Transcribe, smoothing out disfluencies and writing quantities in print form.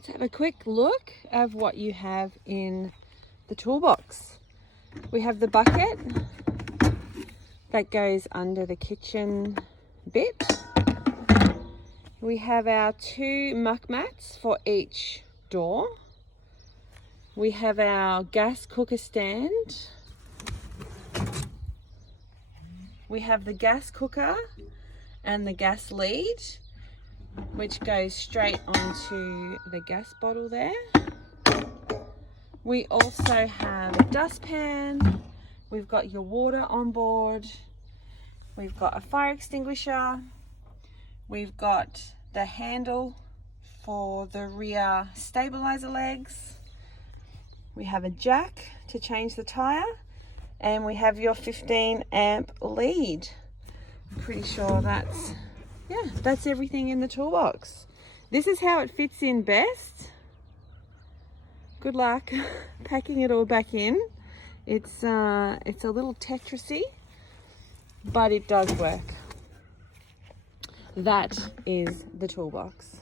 Let's have a quick look of what you have in the toolbox. We have the bucket that goes under the kitchen bit. We have our 2 muck mats for each door. We have our gas cooker stand. We have the gas cooker and the gas lead, which goes straight onto the gas bottle there. We also have a dustpan. We've got your water on board. We've got a fire extinguisher. We've got the handle for the rear stabilizer legs. We have a jack to change the tire, and we have your 15 amp lead. I'm pretty sure that's everything in the toolbox. This is how it fits in best. Good luck packing it all back in. It's a little Tetrisy, but it does work. That is the toolbox.